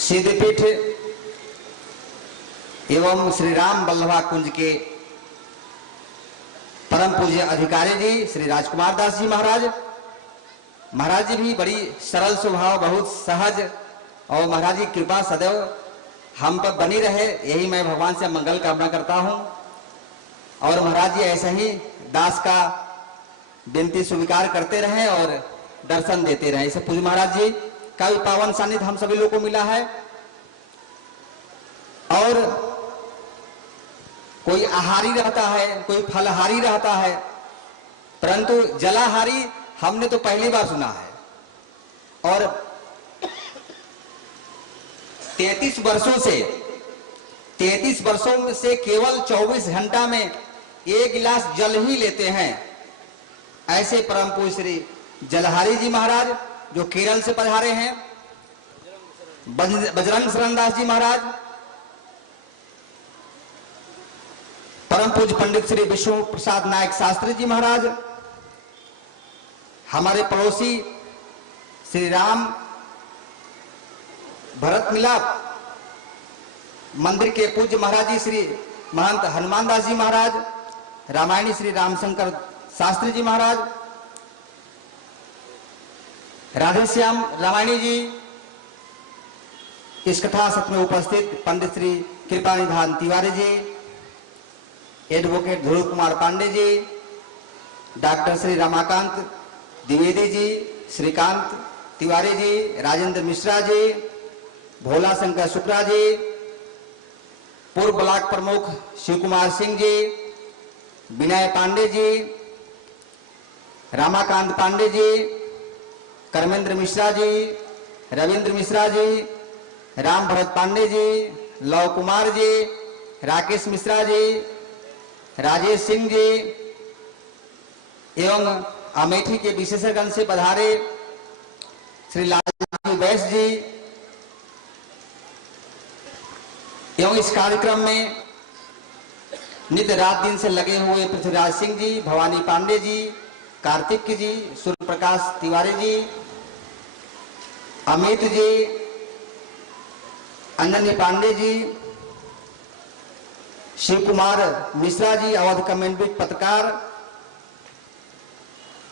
सिद्धपीठ एवं श्री राम वल्लभा कुंज के परम पूज्य अधिकारी जी श्री राजकुमार दास जी महाराज। महाराज जी भी बड़ी सरल स्वभाव, बहुत सहज, और महाराज जी की कृपा सदैव हम पर बनी रहे, यही मैं भगवान से मंगल कामना करता हूं। और महाराज जी ऐसे ही दास का विनती स्वीकार करते रहें और दर्शन देते रहें। इसे पूज्य महाराज जी का भी पावन सानिध्य हम सभी लोगों को मिला है। और कोई आहारी रहता है, कोई फलहारी रहता है, परंतु जलाहारी हमने तो पहली बार सुना है। और 33 वर्षों से केवल 24 घंटा में 1 गिलास जल ही लेते हैं, ऐसे परम पूज्य श्री जलहारी जी महाराज जो केरल से पधारे हैं। बजरंग शरण दास जी महाराज, परम पूज्य पंडित श्री विष्णु प्रसाद नायक शास्त्री जी महाराज, हमारे पड़ोसी श्री राम भरत मिलाप मंदिर के पूज्य महाराज जी श्री महंत हनुमान दास जी महाराज, रामायणी श्री रामशंकर शास्त्री जी महाराज, राधेश्याम रामायणी जी, इस कथा सत्र में उपस्थित पंडित श्री कृपा निधान तिवारी जी, एडवोकेट ध्रुव कुमार पांडे जी, डॉक्टर श्री रमाकांत द्विवेदी जी, श्रीकांत तिवारी जी, राजेंद्र मिश्रा जी, भोला शंकर शुक्ला जी, पूर्व ब्लॉक प्रमुख शिव कुमार सिंह जी, विनय पांडे जी, रामाकांत पांडे जी, कर्मेंद्र मिश्रा जी, रविंद्र मिश्रा जी, राम भरत पांडे जी, लव कुमार जी, राकेश मिश्रा जी, राजेश सिंह जी एवं अमेठी के विशेषज्ञ से पधारे श्री लालजी वैश्य जी एवं इस कार्यक्रम में नित्य रात दिन से लगे हुए पृथ्वीराज सिंह जी, भवानी पांडे जी, कार्तिक जी, सूर्य प्रकाश तिवारी जी, अमित जी, अनन्य पांडे जी, शिव कुमार मिश्रा जी, अवध कमेंट्री पत्रकार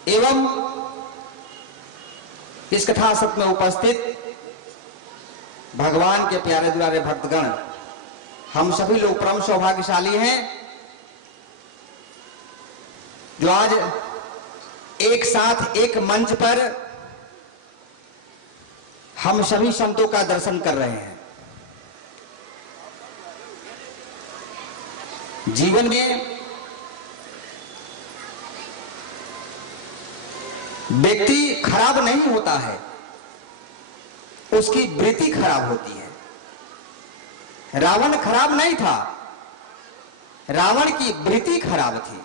एवं इस कथा सत्र में उपस्थित भगवान के प्यारे दुलारे भक्तगण, हम सभी लोग परम सौभाग्यशाली हैं जो आज एक साथ एक मंच पर हम सभी संतों का दर्शन कर रहे हैं। जीवन में व्यक्ति खराब नहीं होता है, उसकी वृत्ति खराब होती है। रावण खराब नहीं था, रावण की वृत्ति खराब थी,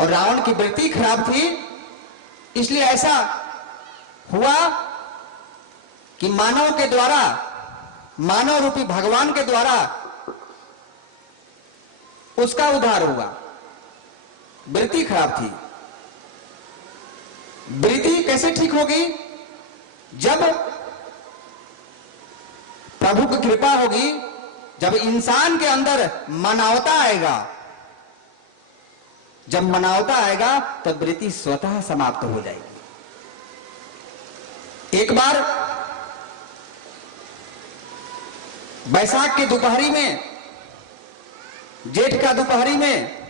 और रावण की वृत्ति खराब थी इसलिए ऐसा हुआ कि मानव के द्वारा, मानव रूपी भगवान के द्वारा उसका उद्धार हुआ। वृत्ति खराब थी। वृत्ति कैसे ठीक होगी? जब प्रभु की कृपा होगी, जब इंसान के अंदर मानवता आएगा, जब मानवता आएगा तो वृत्ति स्वतः समाप्त हो जाएगी। एक बार बैसाख के दोपहरी में, जेठ का दोपहरी में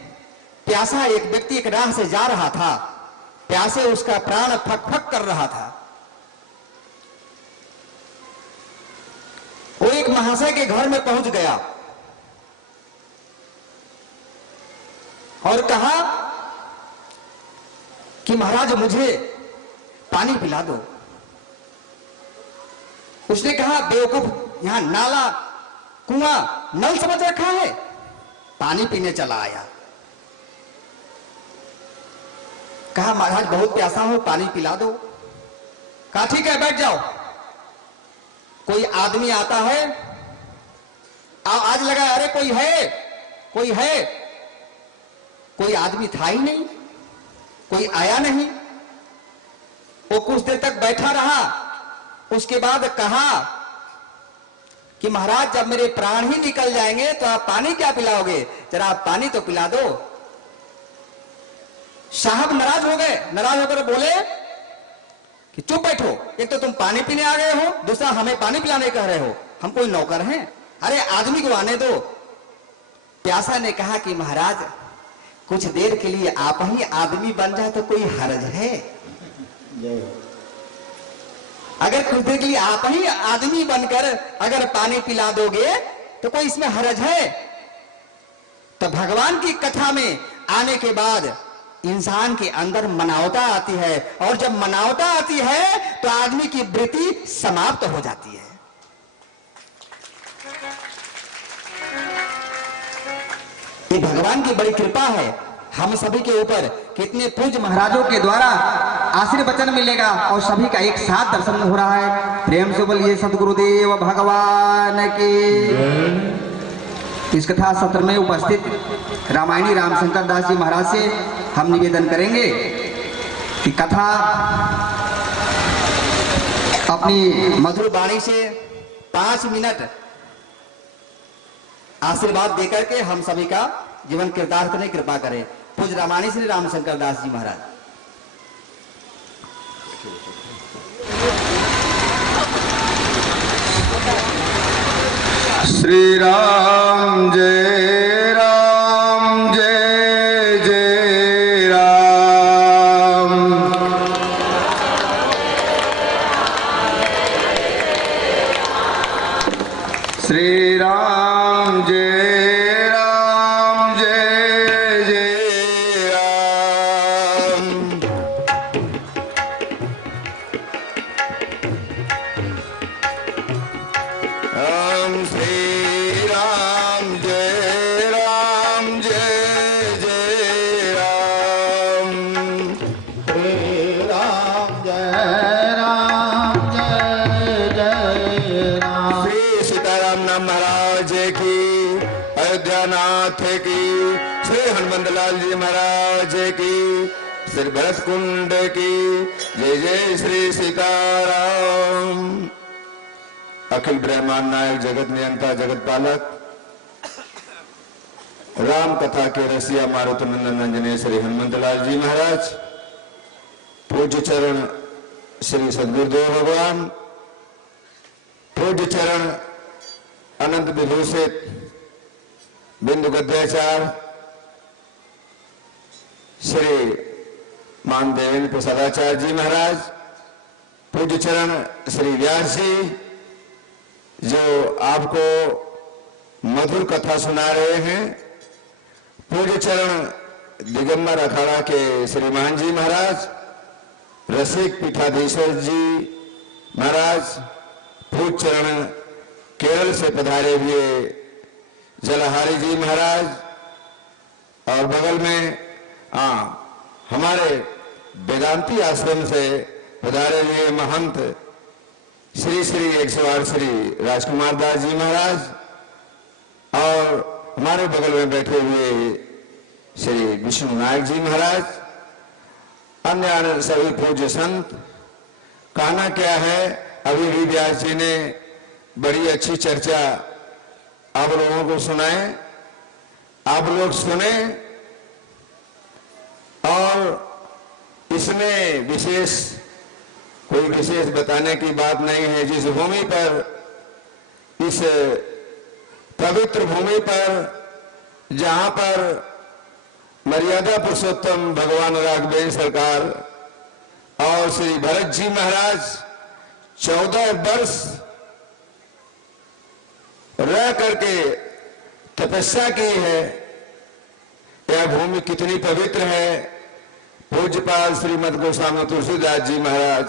प्यासा एक व्यक्ति एक राह से जा रहा था। प्यासे उसका प्राण फक फक कर रहा था। वो एक महाशय के घर में पहुंच गया और कहा कि महाराज मुझे पानी पिला दो। उसने कहा बेवकूफ, यहां नाला कुआं नल समझ रखा है, पानी पीने चला आया। कहा महाराज बहुत प्यासा हूं, पानी पिला दो। कहा ठीक है बैठ जाओ। कोई आदमी आता है, आज लगा अरे कोई है, कोई है, कोई आदमी था ही नहीं, कोई आया नहीं। वो कुछ देर तक बैठा रहा, उसके बाद कहा कि महाराज जब मेरे प्राण ही निकल जाएंगे तो आप पानी क्या पिलाओगे, जरा आप पानी तो पिला दो। साहब नाराज हो गए, नाराज होकर बोले कि चुप बैठो, एक तो तुम पानी पीने आ गए हो, दूसरा हमें पानी पिलाने कह रहे हो, हम कोई नौकर हैं? अरे आदमी को आने दो। प्यासा ने कहा कि महाराज कुछ देर के लिए आप ही आदमी बन जाए तो कोई हर्ज है? अगर कुछ देर के लिए आप ही आदमी बनकर अगर पानी पिला दोगे तो कोई इसमें हर्ज है? तो भगवान की कथा में आने के बाद इंसान के अंदर मनावता आती है, और जब मनावता आती है तो आदमी की वृत्ति समाप्त हो जाती है। ये भगवान की बड़ी कृपा है हम सभी के ऊपर। कितने पूज्य महाराजों के द्वारा आशीर्वचन मिलेगा और सभी का एक साथ दर्शन हो रहा है। प्रेम से बोलिए सद्गुरुदेव भगवान की। इस कथा सत्र में उपस्थित रामायणी रामशंकर दास जी महाराज से हम निवेदन करेंगे कि कथा अपनी मधुर वाणी से 5 मिनट आशीर्वाद देकर के हम सभी का जीवन कृतार्थ करने की कृपा करें। पूज्य रामायणी श्री रामशंकर दास जी महाराज। श्री राम जय राम जय जय राम। श्री राम जय राम जय जय राम। राम श्री राम जय राम जय जय राम। श्री राम जय राम जय जय राम। श्री सीताराम नाम महाराज की, अयोध्या नाथ की, श्री हनुमंत लाल जी महाराज की, श्री भरत कुंड की जय जय श्री सीताराम। अखिल ब्रह्मांड नायक जगत नियंता जगत पालक राम कथा के रसिया मारुत नंदन अंजने श्री हनुमंत लाल जी महाराज, पूज्य चरण श्री सद्गुरुदेव भगवान, पूज्य चरण अनंत विभूषित बिंदु गद्याचार्य श्री मान देवेंद्र प्रसादाचार्य जी महाराज, पूज्य चरण श्री व्यास जी जो आपको मधुर कथा सुना रहे हैं, पूज्य चरण दिगंबर अखाड़ा के श्रीमान जी महाराज, रसिक पीठाधीश्वर जी महाराज, पूज्य चरण केरल से पधारे हुए जलहारी जी महाराज, और बगल में हमारे वेदांती आश्रम से पधारे हुए महंत श्री श्री 108 श्री राजकुमार दास जी महाराज, और हमारे बगल में बैठे हुए श्री विष्णु नायक जी महाराज, अन्य सभी पूज्य संत। कहना क्या है, अभी भी व्यास जी ने बड़ी अच्छी चर्चा आप लोगों को सुनाए, आप लोग सुने, और इसमें कोई विशेष बताने की बात नहीं है। जिस भूमि पर, इस पवित्र भूमि पर जहां पर मर्यादा पुरुषोत्तम भगवान राघवेंद्र सरकार और श्री भरत जी महाराज 14 वर्ष रह करके तपस्या की है, यह भूमि कितनी पवित्र है। पूज्यपाल श्रीमद गोस्वामी तुलसीदास जी महाराज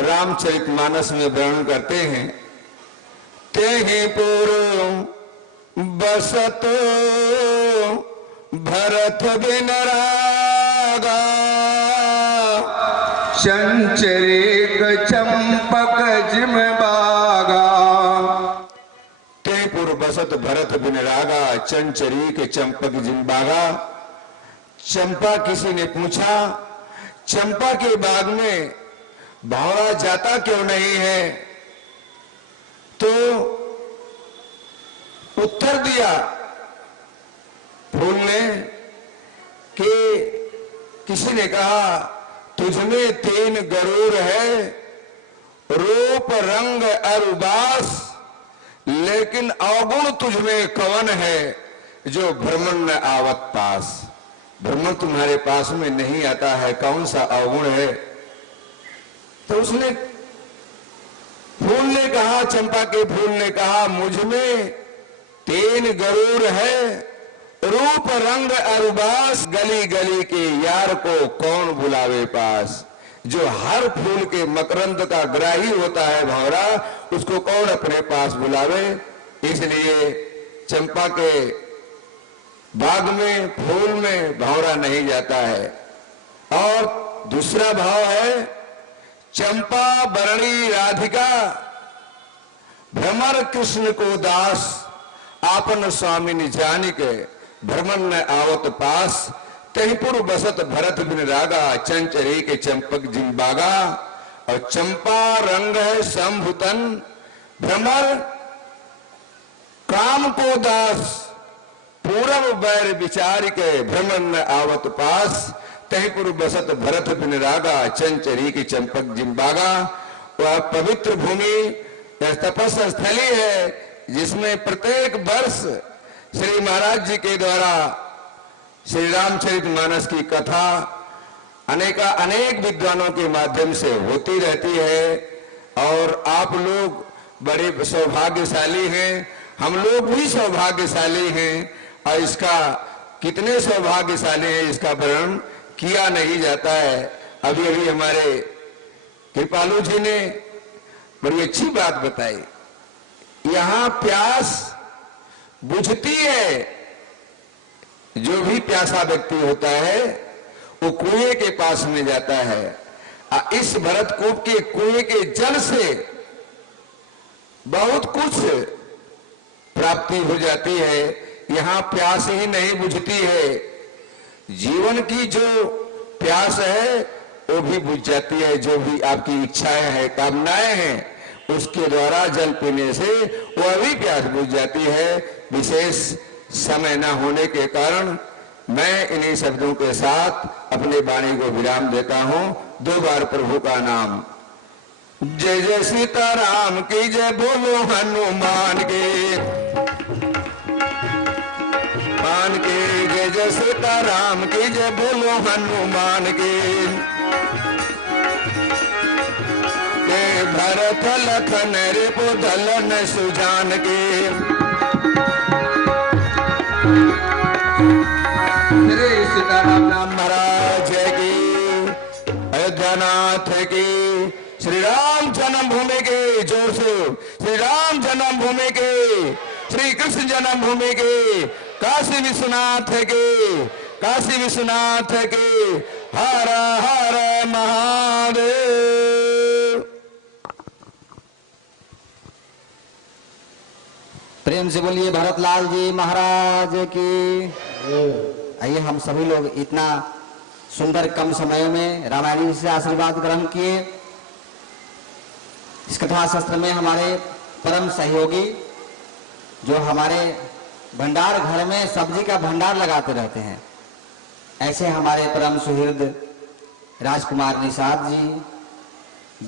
रामचरितमानस में वर्णन करते हैं, तेहि पुर बसत भरत बिन रागा, चंचरिक चंपक जिम बागा। तेहि पुर बसत भरत बिन रागा, चंचरिक चंपक जिम बागा। चंपा, किसी ने पूछा, चंपा के बाग में भावरा जाता क्यों नहीं है? तो उत्तर दिया फूल ने कि किसी ने कहा तुझमें 3 गरूर है, रूप रंग अरुबास, लेकिन अवगुण तुझमें कवन है जो भ्रमण न आवत पास। भ्रमण तुम्हारे पास में नहीं आता है, कौन सा अवगुण है? तो उसने फूल ने कहा, चंपा के फूल ने कहा मुझमें 3 गरूर है, रूप रंग अरुबास, गली गली के यार को कौन बुलावे पास। जो हर फूल के मकरंद का ग्राही होता है भंवरा, उसको कौन अपने पास बुलावे। इसलिए चंपा के बाग में, फूल में भंवरा नहीं जाता है। और दूसरा भाव है, चंपा बरणी राधिका, भ्रमर कृष्ण को दास, आपन स्वामिनी जानिक, भ्रमण न आवत पास, तहिपुर बसत भरत बिन रागा, चंचरी के चंपक जिम्बागा। और चंपा रंग है शंभुतन, भ्रमर काम को दास, पूरब बैर विचार के, भ्रमण न आवत पास, तहिपुर बसत भरत बिन रागा, चंचरी की चंपक जिम्बागा। वह पवित्र भूमि तपस स्थली है जिसमें प्रत्येक वर्ष श्री महाराज जी के द्वारा श्री रामचरितमानस की कथा अनेक विद्वानों के माध्यम से होती रहती है। और आप लोग बड़े सौभाग्यशाली हैं, हम लोग भी सौभाग्यशाली हैं। और इसका कितने सौभाग्यशाली हैं इसका वर्णन किया नहीं जाता है। अभी अभी हमारे कृपालु जी ने बड़ी अच्छी बात बताई, यहां प्यास बुझती है। जो भी प्यासा व्यक्ति होता है वो कुएं के पास में जाता है। इस भरतकूप के कुएं के जल से बहुत कुछ प्राप्ति हो जाती है। यहां प्यास ही नहीं बुझती है, जीवन की जो प्यास है वो भी बुझ जाती है। जो भी आपकी इच्छाएं हैं, कामनाएं हैं, उसके द्वारा जल पीने से वह भी प्यास बुझ जाती है। विशेष समय न होने के कारण मैं इन्हीं शब्दों के साथ अपने वाणी को विराम देता हूं। 2 बार प्रभु का नाम। जय जय सीताराम की जय, बोलो हनुमान के मान के, जय जय सीताराम की जय, बोलो हनुमान के। भरत लखन रिपुदलन सुजान के, श्री सीताराम नाम महाराज की, अयोध्यानाथ की, श्री राम जन्मभूमि के, जोर से श्री राम जन्मभूमि के, श्री कृष्ण जन्मभूमि के, काशी विश्वनाथ के, काशी विश्वनाथ के, हर हर महादेव। प्रेम से बोलिए भरतलाल जी महाराज की। आइए हम सभी लोग इतना सुंदर कम समय में रामायणी से आशीर्वाद ग्रहण किए। इस कथा शास्त्र में हमारे परम सहयोगी जो हमारे भंडार घर में सब्जी का भंडार लगाते रहते हैं, ऐसे हमारे परम सुहृद राजकुमार निषाद जी,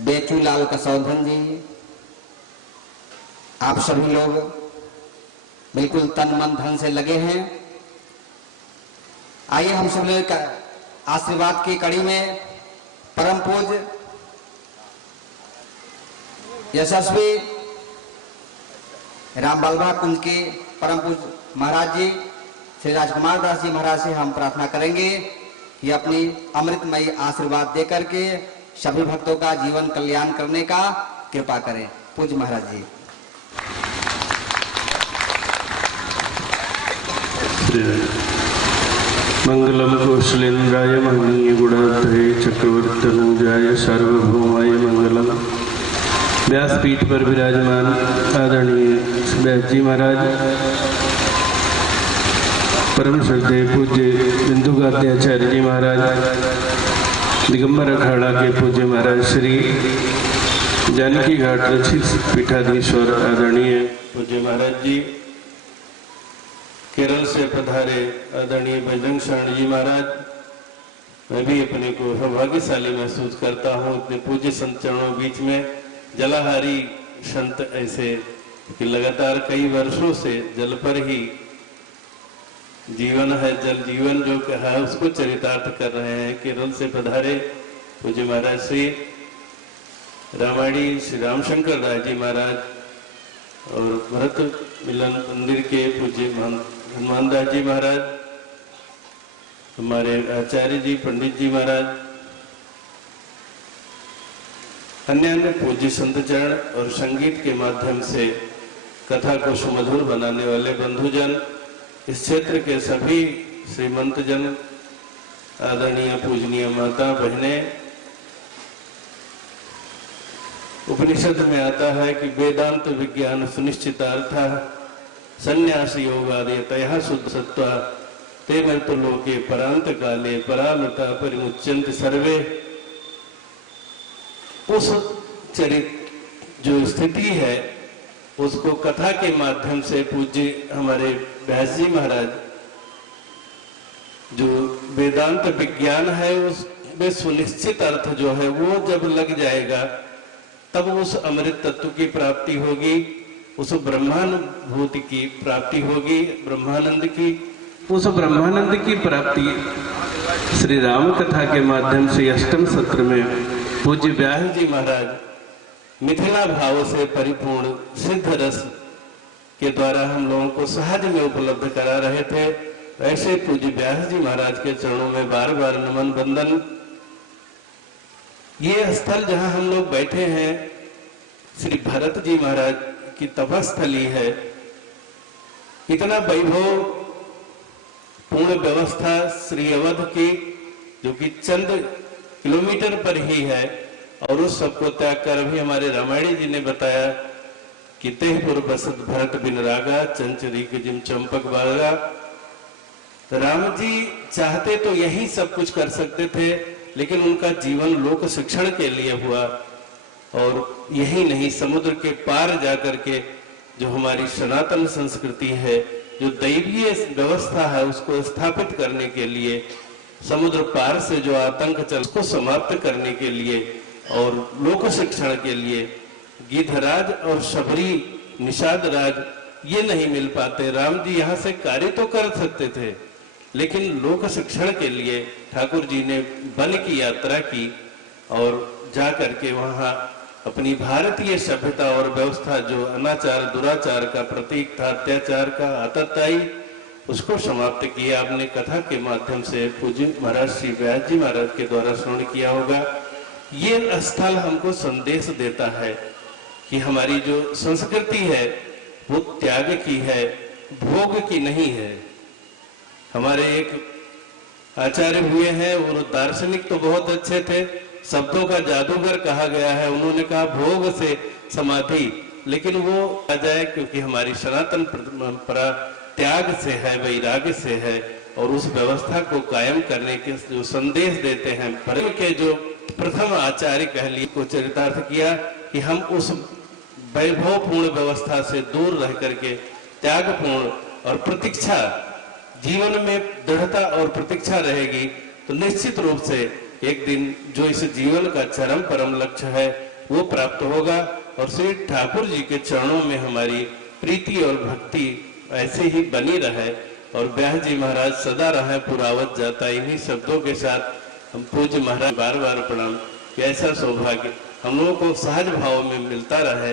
बेचूलाल कसौधन जी, आप सभी लोग बिल्कुल तन मन धन से लगे हैं। आइए हम सब लोग आशीर्वाद की कड़ी में परम पूज्य यशस्वी रामबालवा कुंज के परम पूज्य महाराज जी श्री राजकुमार दास जी महाराज से हम प्रार्थना करेंगे कि अपनी अमृतमयी आशीर्वाद देकर के सभी भक्तों का जीवन कल्याण करने का कृपा करें। पूज्य महाराज जी। मंगलम कौशलेन्द्राय महनीय गुणाधरे चक्रवर्तनुजाय सार्वभौमाय मंगलम। व्यासपीठ पर विराजमान आदरणीय व्यास जी महाराज, परम श्रद्धेय पूज्य बिंदुगाद्याचार्य जी महाराज, दिगंबर अखाड़ा के पूज्य महाराज श्री जानकी घाट रचित पीठाधीश्वर आदरणीय पूज्य महाराज जी, केरल से पधारे आदरणीय बजरंग शरण जी महाराज, मैं भी अपने को सौभाग्यशाली महसूस करता हूँ इतने पूज्य संत चरणों बीच में। जलाहारी संत ऐसे कि लगातार कई वर्षों से जल पर ही जीवन है, जल जीवन जो कहा है उसको चरितार्थ कर रहे हैं। केरल से पधारे पूज्य महाराज श्री रामायणी श्री रामशंकर राय जी महाराज और भरत मिलन मंदिर के पूज्य हनुमान दास जी महाराज, हमारे आचार्य जी पंडित जी महाराज, अन्य पूज्य संत चरण और संगीत के माध्यम से कथा को सुमधुर बनाने वाले बंधुजन, इस क्षेत्र के सभी श्रीमंत जन, आदरणीय पूजनीय माता बहने। उपनिषद में आता है कि वेदांत विज्ञान सुनिश्चितार्थ संन्यास योगादयतयः शुद्ध सत्वा ते मृत्यु लोके परांत काले परामृता परिमुच्यन्ते सर्वे। उस चरित्र जो स्थिति है उसको कथा के माध्यम से पूज्य हमारे व्यास जी महाराज, जो वेदांत विज्ञान है उसमें सुनिश्चित अर्थ जो है वो जब लग जाएगा तब उस अमृत तत्व की प्राप्ति होगी, उस ब्रह्मानुभूति की प्राप्ति होगी, ब्रह्मानंद की। उस ब्रह्मानंद की प्राप्ति श्री राम कथा के माध्यम से अष्टम सत्र में पूज्य व्यास जी महाराज मिथिला भाव से परिपूर्ण सिद्ध रस के द्वारा हम लोगों को सहज में उपलब्ध करा रहे थे। ऐसे पूज्य व्यास जी महाराज के चरणों में बार बार नमन बंदन। ये स्थल जहां हम लोग बैठे हैं श्री भरत जी महाराज की तपस्थली है। इतना वैभव पूर्ण व्यवस्था श्री अवध की जो कि चंद किलोमीटर पर ही है, और उस सबको त्याग कर अभी हमारे रामायणी जी ने बताया कि तेहपुर बसत भरत बिन रागा चंचरी के जिम चंपक बागा। राम जी चाहते तो यही सब कुछ कर सकते थे, लेकिन उनका जीवन लोक शिक्षण के लिए हुआ, और यही नहीं समुद्र के पार जाकर के जो हमारी सनातन संस्कृति है, जो दैवीय व्यवस्था है उसको स्थापित करने के लिए, समुद्र पार से जो आतंक चल उसको समाप्त करने के लिए और लोक शिक्षण के लिए गिद्धराज और शबरी निषाद राज ये नहीं मिल पाते। राम जी यहाँ से कार्य तो कर सकते थे, लेकिन लोक शिक्षण के लिए ठाकुर जी ने वन की यात्रा की और जा करके वहाँ अपनी भारतीय सभ्यता और व्यवस्था जो अनाचार दुराचार का प्रतीक था, अत्याचार का, आतताई, उसको समाप्त किया। आपने कथा के माध्यम से पूज्य महाराज श्री व्यास जी महाराज के द्वारा श्रवण किया होगा। ये स्थल हमको संदेश देता है कि हमारी जो संस्कृति है वो त्याग की है, भोग की नहीं है। हमारे एक आचार्य हुए हैं, वो दार्शनिक तो बहुत अच्छे थे, शब्दों का जादूगर कहा गया है। उन्होंने कहा भोग से समाधि, लेकिन वो आ जाए क्योंकि हमारी सनातन परंपरा त्याग से है, वैराग्य से है, और उस व्यवस्था को कायम करने के जो संदेश देते हैं। परम के जो प्रथम आचार्य कह लिए को चरितार्थ किया कि हम उस वैभवपूर्ण व्यवस्था से दूर रह करके त्यागपूर्ण और प्रतीक्षा, जीवन में दृढ़ता और प्रतीक्षा रहेगी तो निश्चित रूप से एक दिन जो इस जीवन का चरम परम लक्ष्य है वो प्राप्त होगा। और श्री ठाकुर जी के चरणों में हमारी प्रीति और भक्ति ऐसे ही बनी रहे, और व्यास जी महाराज सदा रहे पुरावत जाता। इन्हीं शब्दों के साथ हम पूज्य महाराज बार बार प्रणाम कि ऐसा सौभाग्य हम लोगों को सहज भाव में मिलता रहे।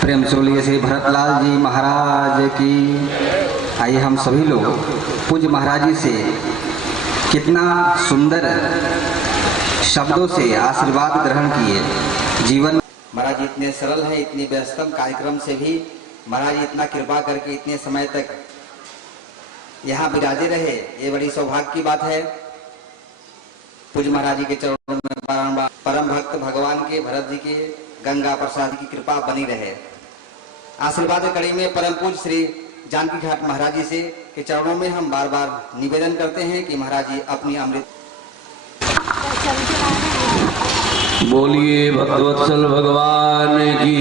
प्रेम से बोलिए श्री भरतलाल जी महाराज की। आइए हम सभी लोग पूज्य महाराज जी से कितना सुंदर शब्दों से आशीर्वाद ग्रहण किए। जीवन महाराज इतने सरल है, इतनी व्यस्तम कार्यक्रम से भी महाराज इतना कृपा करके इतने समय तक यहाँ विराजे रहे, ये बड़ी सौभाग्य की बात है। पूज्य महाराज जी के चरणों में परम भक्त भगवान के भरत जी के गंगा प्रसाद की कृपा बनी रहे। आशीर्वाद कड़ी में परम पूज्य श्री जानकी घाट महाराज जी से के चरणों में हम बार बार निवेदन करते हैं कि महाराज जी अपनी अमृत। बोलिए भक्तवत्सल भगवान की,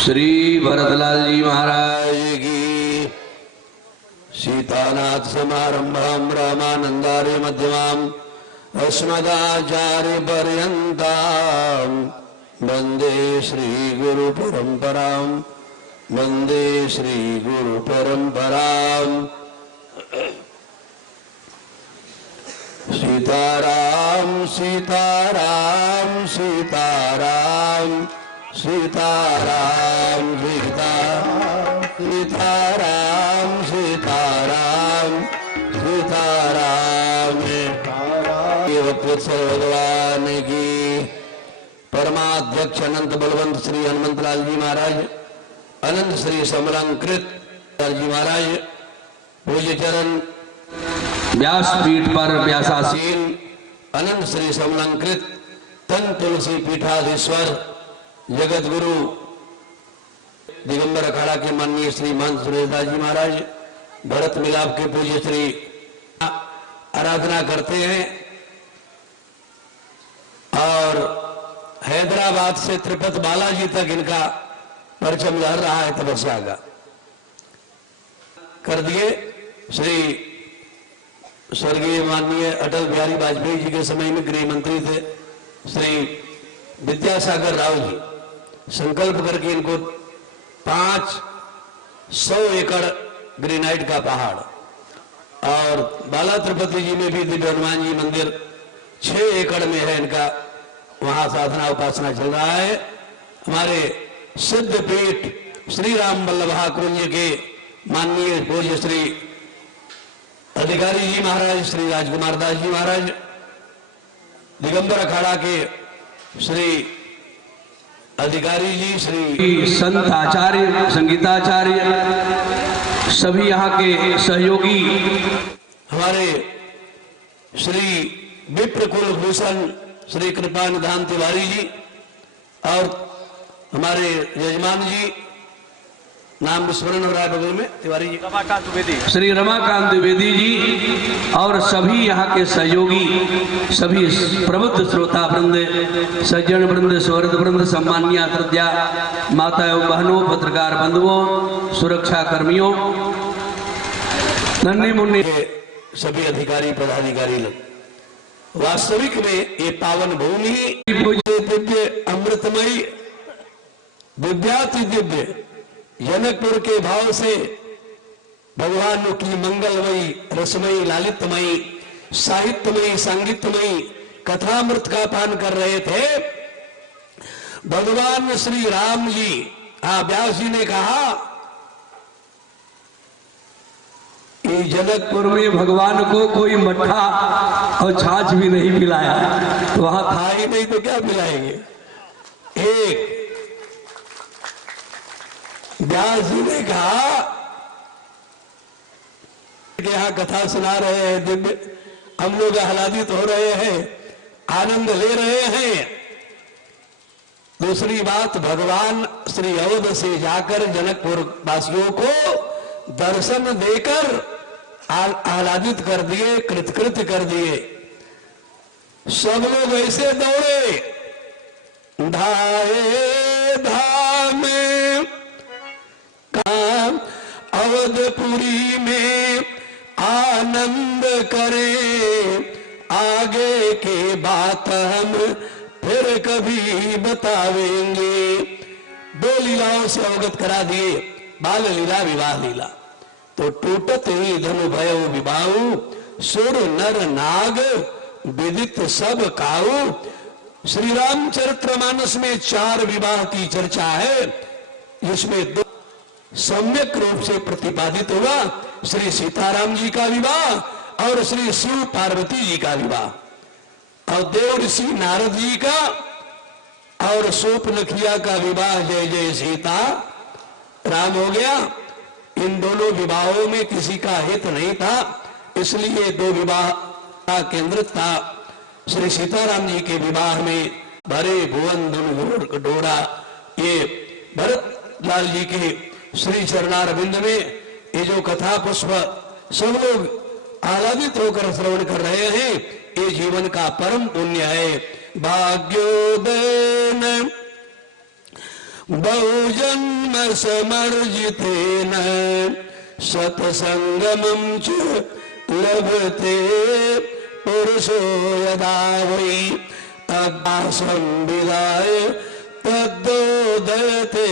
श्री भरतलाल जी महाराज की। सीतानाथ समारंभाम रामानंदार्य मध्यमाम अस्मदाचार्य पर्यंताम वंदे श्री गुरु परंपराम, वंदे श्री गुरु परंपराम। सीताराम सीताराम सीताराम सीताराम सीताराम सीताराम सीताराम सीताराम। भगवान की। परमाध्यक्ष अनंत बलवंत श्री हनुमंतलाल जी महाराज, अनंत श्री समलंकृत जी महाराज, पूज्य चरण व्यासपीठ पर व्यासासीन अनंत श्री समलंकृत तन तुलसी पीठाधीश्वर जगत गुरु दिगंबर अखाड़ा के माननीय श्री महंत सुरेशदास जी महाराज, भरत मिलाप के पूज्य श्री आराधना करते हैं और हैदराबाद से तिरुपति बालाजी तक इनका परचम लहर रहा है तपस्या का। कर दिए श्री स्वर्गीय माननीय अटल बिहारी वाजपेयी जी के समय में गृह मंत्री थे श्री विद्यासागर राव जी, संकल्प करके इनको 500 एकड़ ग्रेनाइट का पहाड़, और बाला तिरुपति जी में भी दिव्य हनुमान जी मंदिर 6 एकड़ में है इनका, वहां साधना उपासना चल रहा है। हमारे सिद्ध पीठ श्री राम वल्लभा कुंज के माननीय पूज्य श्री अधिकारी जी महाराज श्री राजकुमार दास जी महाराज, दिगंबर अखाड़ा के श्री अधिकारी जी श्री संत आचार्य संगीताचार्य, सभी यहाँ के सहयोगी हमारे श्री विप्र कुलभूषण श्री कृपा निधान तिवारी जी, और हमारे यजमान जी नाम विस्मरण हो रहा है बगल में, तिवारी जी, रमाकांत द्विवेदी, श्री रमाकांत द्विवेदी जी, और सभी यहाँ के सहयोगी, सभी प्रबुद्ध श्रोता वृंद, सज्जन वृंद, सौहृद वृंद, सम्मानीय अतिथिया माता एवं बहनों, पत्रकार बंधुओं, सुरक्षा कर्मियों, नन्हे मुन्ने सभी अधिकारी पदाधिकारी लोग, वास्तविक में ये पावन भूमि दिव्य अमृतमयी दिव्याति दिव्य जनकपुर के भाव से भगवान की मंगलमयी रसमयी लालितमयी साहित्यमयी संगीतमयी कथामृत का पान कर रहे थे। भगवान श्री राम जी, व्यास जी ने कहा कि जनकपुर में भगवान को कोई मट्ठा और छाछ भी नहीं पिलाया, तो वहां था ही नहीं तो क्या पिलाएंगे। एक व्यास जी ने कहा कि यहाँ कथा सुना रहे हैं, दिव्य हम लोग आह्लादित हो रहे हैं, आनंद ले रहे हैं। दूसरी बात, भगवान श्री अवध से जाकर जनकपुर वासियों को दर्शन देकर आह्लादित कर दिए, कृतकृत्य कर दिए। सब लोग ऐसे दौड़े, धाये धामे काम अवधपुरी में आनंद करे, आगे के बात हम फिर कभी बतावेंगे। दो लीलाओं से अवगत करा दिए, बाल लीला विवाह लीला। तो टूटत ही धनु भयो विबाहु, सुर नर नाग विदित सब काऊ। श्री रामचरितमानस में 4 विवाह की चर्चा है, जिसमें 2 सम्यक रूप से प्रतिपादित हुआ, श्री सीताराम जी का विवाह और श्री शिव पार्वती जी का विवाह, और देव ऋषि नारद जी का और शूर्पणखिया का विवाह जय जय सीता राम हो गया। इन दोनों विवाहों में किसी का हित नहीं था, इसलिए 2 विवाह का केंद्रित था। श्री सीताराम जी के विवाह में भरे भुवन धुन डोरा, ये भरत लाल जी के श्री चरणारविंद में ये जो कथा पुष्प सब लोग आह्लादित होकर श्रवण कर रहे हैं, ये जीवन का परम पुण्य है। भाग्योदयन बहुजन्म समर्जितेन सत्संगमं च लभते पुरुषो यदा वै अभ्यासं विदाय तद्दोदयते